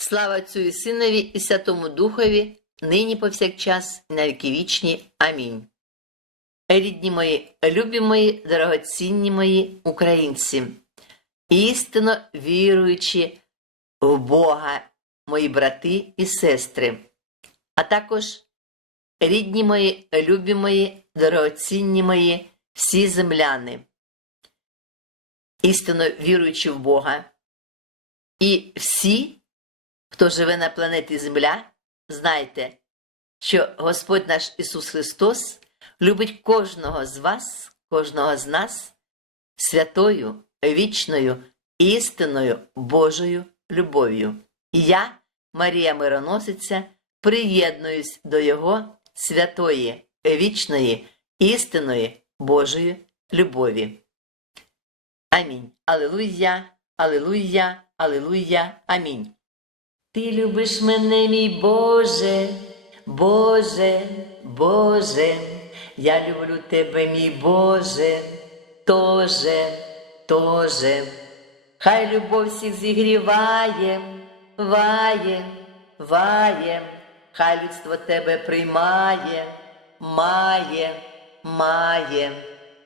Слава Отцю і Синові і Святому Духові, нині повсякчас, і на віки вічні. Амінь. Рідні мої, любі мої, дорогоцінні мої українці, істинно віруючи в Бога, мої брати і сестри, а також рідні мої, любі мої, дорогоцінні мої, всі земляни, істинно віруючи в Бога, і всі, хто живе на планеті Земля, знайте, що Господь наш Ісус Христос любить кожного з вас, кожного з нас святою, вічною, істинною Божою любов'ю. І я, Марія Мироносиця, приєднуюсь до Його святої, вічної, істинної Божої любові. Амінь. Алілуя, алілуя, алілуя, амінь. Ти любиш мене, мій Боже, Боже, Боже, я люблю тебе, мій Боже, тоже, тоже. Хай любов всіх зігріває, ває, ває, хай людство тебе приймає, має, має,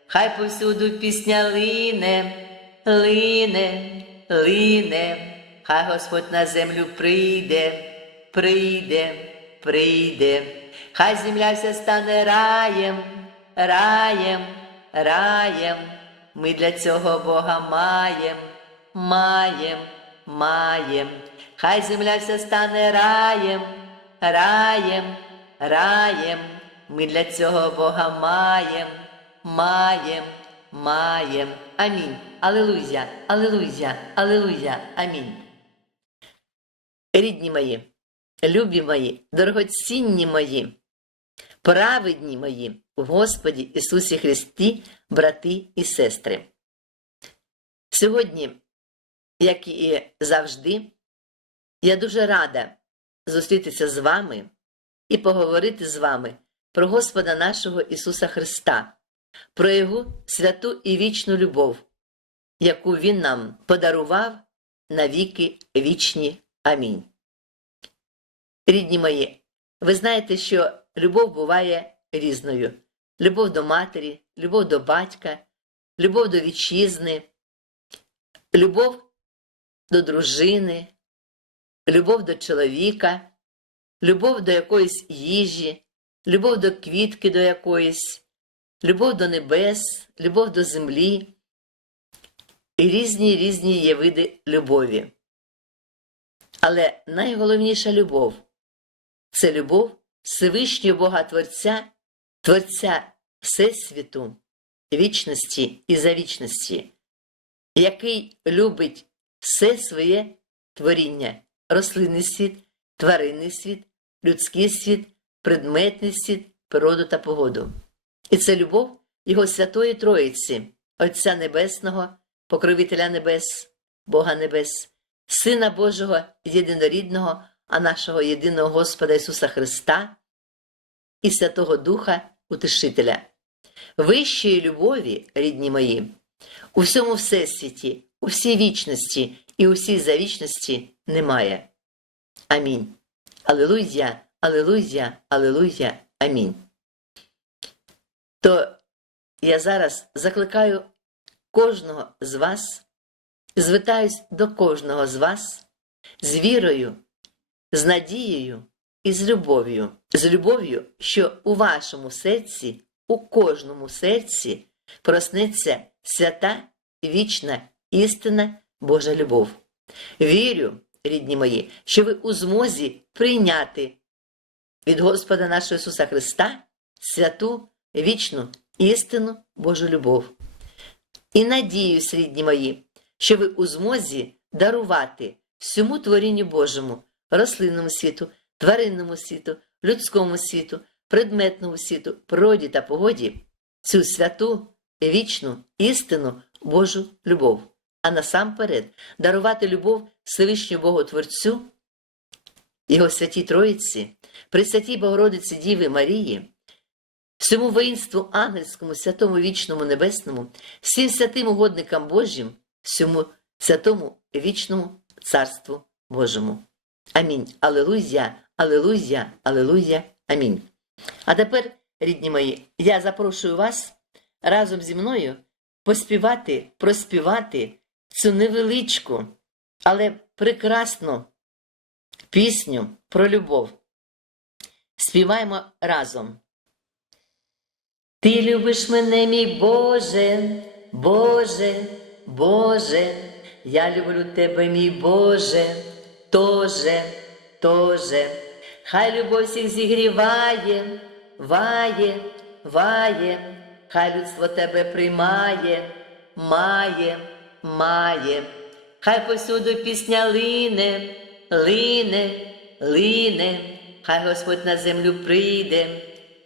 хай повсюду пісня лине, лине, лине. Хай Господь на землю прийде, прийде, прийде, хай земля вся стане раєм, раєм, раєм. Ми для цього Бога маєм, маєм, маєм. Хай земля вся стане раєм, раєм, раєм. Ми для цього Бога маєм, маєм, маєм. Амінь. Алілуя, алілуя, алілуя, амінь. Рідні мої, любі мої, дорогоцінні мої, праведні мої в Господі Ісусі Христі, брати і сестри. Сьогодні, як і завжди, я дуже рада зустрітися з вами і поговорити з вами про Господа нашого Ісуса Христа, про Його святу і вічну любов, яку Він нам подарував на віки вічні. Амінь. Рідні мої, ви знаєте, що любов буває різною: любов до матері, любов до батька, любов до вітчизни, любов до дружини, любов до чоловіка, любов до якоїсь їжі, любов до квітки до якоїсь, любов до небес, любов до землі. І різні різні є види любові. Але найголовніша любов це любов Всевишнього Бога Творця, Творця Всесвіту, вічності і завічності, який любить все своє творіння, рослинний світ, тваринний світ, людський світ, предметний світ, природу та погоду. І це любов Його Святої Троїці, Отця Небесного, Покровителя Небес, Бога Небес. Сина Божого єдинорідного, а нашого єдиного Господа Ісуса Христа і Святого Духа Утешителя. Вищої любові, рідні мої, у всьому всесвіті, у всій вічності і у всій завічності немає. Амінь. Алилуя, Алилуя, Алилуя, Амінь. То я зараз закликаю кожного з вас звертаюсь до кожного з вас з вірою, з надією і з любов'ю, з любов'ю, що у вашому серці, у кожному серці проснеться свята, вічна, істина Божа любов. Вірю, рідні мої, що ви у змозі прийняти від Господа нашого Ісуса Христа святу, вічну, істину Божу любов. І надіюсь, рідні мої, що ви у змозі дарувати всьому творінню Божому, рослинному світу, тваринному світу, людському світу, предметному світу, природі та погоді цю святу, вічну, істину Божу любов, а насамперед дарувати любов Всевишнього Богу Творцю, Його святій Троїці, Пресвятій Богородиці Діви Марії, всьому воїнству ангельському, святому вічному небесному, всім святим угодникам Божим, всьому святому вічному Царству Божому. Амінь. Алелуя, алелуя, алелуя, амінь. А тепер, рідні мої, я запрошую вас разом зі мною поспівати, проспівати цю невеличку, але прекрасну пісню про любов. Співаємо разом. Ти любиш мене, мій Боже, Боже, Боже, я люблю тебе, мій Боже, тоже, тоже. Хай любов всіх зігріває, ває, ває, хай людство тебе приймає, має, має, хай повсюду пісня лине, лине, лине, хай Господь на землю прийде,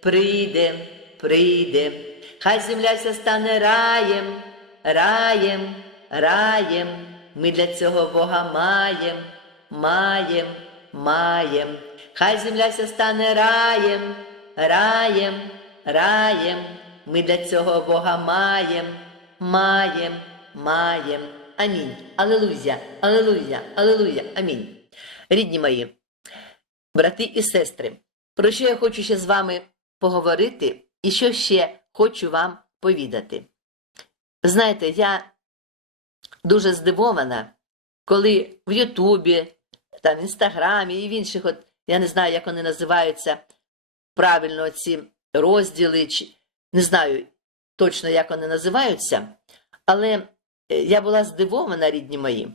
прийде, прийде, хай земля вся стане раєм, раєм, раєм. Ми для цього Бога маєм, маєм, маєм. Хай земля вся стане раєм, раєм, раєм. Ми для цього Бога маєм, маєм, маєм. Амінь. Алелуя, алелуя, алелуя, амінь. Рідні мої, брати і сестри, про що я хочу ще з вами поговорити і що ще хочу вам повідати. Знаєте, я дуже здивована, коли в Ютубі, там, в Інстаграмі і в інших, от, я не знаю, як вони називаються правильно ці розділи, чи не знаю точно, як вони називаються, але е, я була здивована, рідні мої,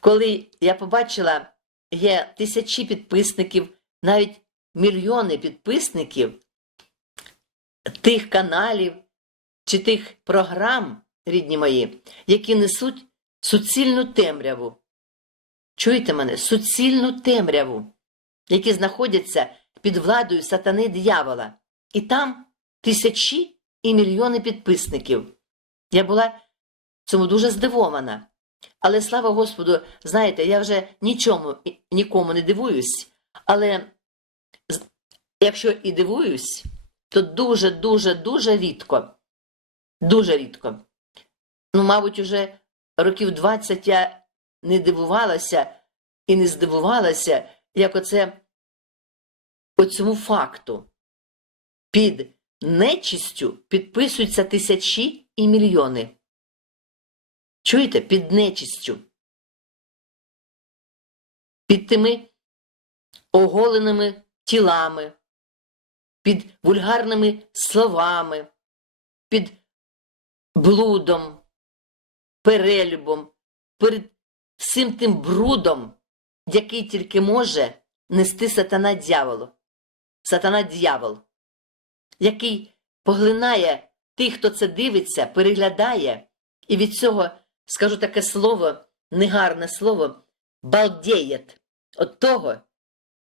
коли я побачила, є тисячі підписників, навіть мільйони підписників тих каналів чи тих програм, рідні мої, які несуть суцільну темряву. Чуєте мене? Суцільну темряву, які знаходяться під владою сатани диявола. І там тисячі і мільйони підписників. Я була цьому дуже здивована. Але слава Господу, знаєте, я вже нічому нікому не дивуюсь. Але якщо і дивуюсь, то дуже, дуже, дуже рідко. Дуже рідко. Ну, мабуть, уже років 20 я не дивувалася і не здивувалася, як оце оцьому факту. Під нечистю підписуються тисячі і мільйони. Чуєте? Під нечистю. Під тими оголеними тілами, під вульгарними словами, під блудом, перелюбом, перед всім тим брудом, який тільки може нести сатана дьяволу. Сатана дьявол, який поглинає тих, хто це дивиться, переглядає, і від цього скажу таке слово, негарне слово, балдієт от того,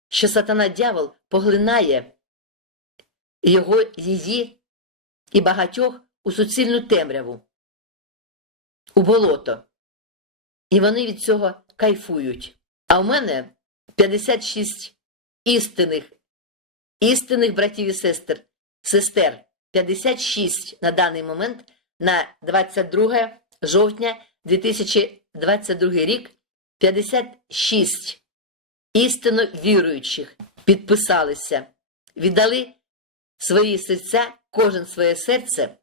що сатана дьявол поглинає його, її і багатьох у суцільну темряву, у болото. І вони від цього кайфують. А в мене 56 істинних, істинних братів і сестер, сестер, 56 на даний момент на 22 жовтня 2022 рік 56 істинно віруючих підписалися, віддали свої серця, кожен своє серце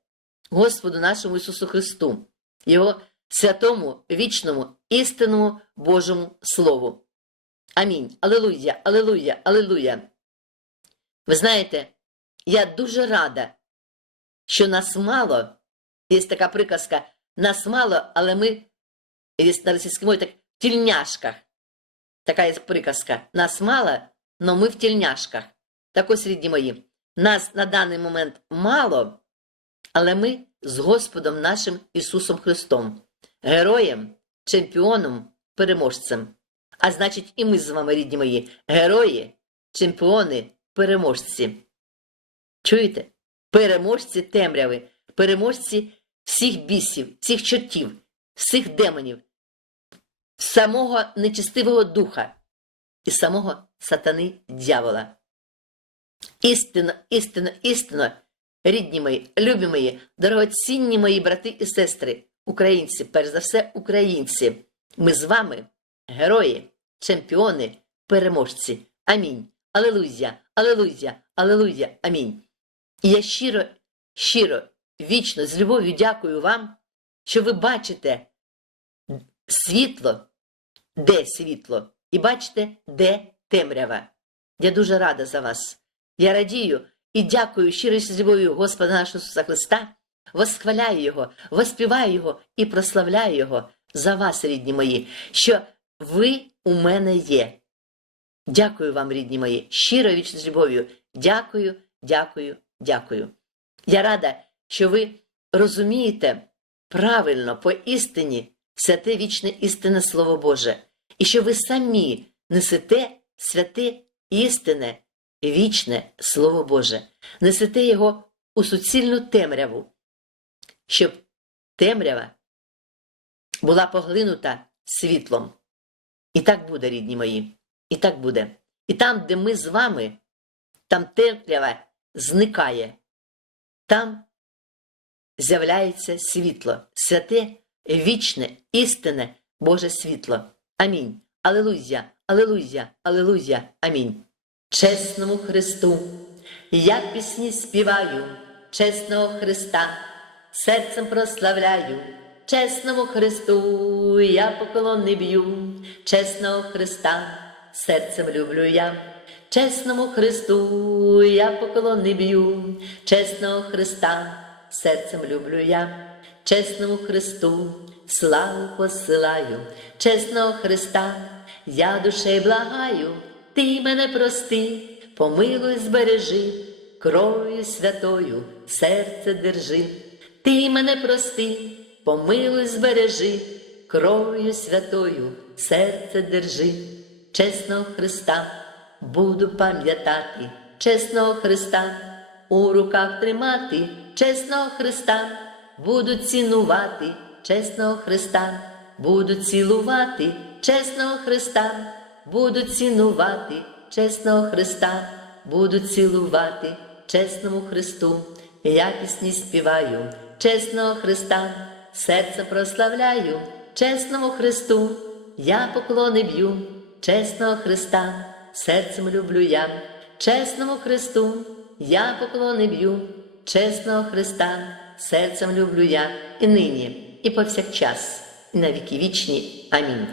Господу нашому Ісусу Христу, Його святому, вічному, істинному Божому Слову. Амінь. Алелуя, алелуя, алелуя. Ви знаєте, я дуже рада, що нас мало, є така приказка, нас мало, але ми, є на російській мові так, в тільняшках. Така є приказка. Нас мало, но ми в тільняшках. Так ось, рідні мої, нас на даний момент мало, але ми з Господом нашим Ісусом Христом, героєм, чемпіоном, переможцем. А значить, і ми з вами, рідні мої, герої, чемпіони, переможці. Чуєте? Переможці темряви, переможці всіх бісів, всіх чортів, всіх демонів, самого нечистивого духа і самого сатани дьявола. Істинно, істинно, істинно, рідні мої, любі мої, дорогоцінні мої брати і сестри, українці, перш за все, українці, ми з вами герої, чемпіони, переможці. Амінь. Алелуя, алелуя, алелуя, амінь. І я щиро, щиро, вічно, з любов'ю дякую вам, що ви бачите світло, де світло, і бачите, де темрява. Я дуже рада за вас. Я радію і дякую щиро з любов'ю Господа нашого Ісуса Христа, восхваляю Його, воспіваю Його і прославляю Його за вас, рідні мої, що ви у мене є. Дякую вам, рідні мої, щиро вічно з любов'ю. Дякую, дякую, дякую. Я рада, що ви розумієте правильно, по істині, святе вічне істинне Слово Боже, і що ви самі несете святе вічне Слово Боже, несете його у суцільну темряву, щоб темрява була поглинута світлом. І так буде, рідні мої, і так буде. І там, де ми з вами, там темрява зникає, там з'являється світло, святе, вічне, істинне Боже світло. Амінь. Алелуя, алелуя, алелуя, амінь. Чесному Христу, я пісні співаю, чесного Христа, серцем прославляю, чесному Христу, я поклони б'ю, чесного Христа, серцем люблю я, чесному Христу, я поклони б'ю, чесного Христа, серцем люблю я, чесному Христу, славу посилаю, чесного Христа, я душею благаю, ти мене прости, помилуй, збережи, кров'ю святою серце держи, ти мене прости, помилуй, збережи, кров'ю святою серце держи, чесного Христа, буду пам'ятати, чесного Христа, у руках тримати, чесного Христа, буду цінувати, чесного Христа, буду цілувати, чесного Христа, буду цінувати, чесного Христа, буду цілувати, чесному Христу, я пісні співаю, чесного Христа, серце прославляю, чесному Христу, я поклони б'ю, чесного Христа, серцем люблю я, чесному Христу, я поклони б'ю, чесного Христа, серцем люблю я. І нині, і повсякчас, і на віки вічні. Амінь.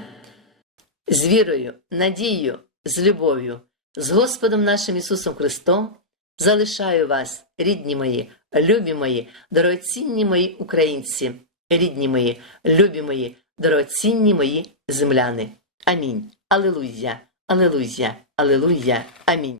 З вірою, надією, з любов'ю, з Господом нашим Ісусом Христом залишаю вас, рідні мої, любі мої, дорогоцінні мої українці, рідні мої, любі мої, дорогоцінні мої земляни. Амінь. Алелуя, алелуя, алелуя, амінь.